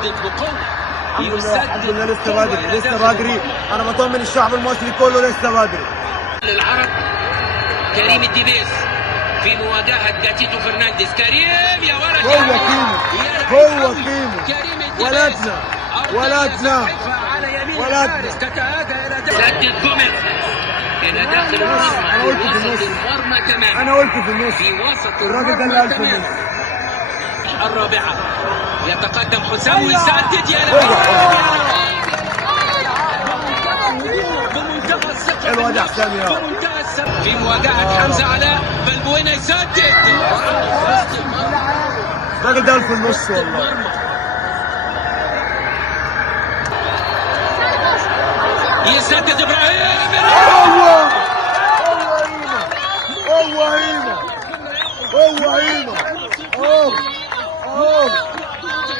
يسدد بقوة. الحمد لله لسه بدري، لسه بدري. انا بطمن الشعب المصري كله لسه بدري. للعرب كريم الدبيس في مواجهة جاتيتو فرنانديز. كريم يا ولد، هو كيمو، هو كيمو. ولدنا تتهادى الى سدد جمل الى داخل المرمى، في وسط المرمى تماما. انا قلت في النص، في وسط الراجل ده اللي قال في النص. الرابعة يتقدم حسام ويسدد. يا بمنتهى الثقة، حلوة دي حسام يا بمنتهى الثقة في مواجهة حمزة علاء. بلبوينا يسدد. الراجل ده قال في النص والله. يسدد ابراهيم. هو هيما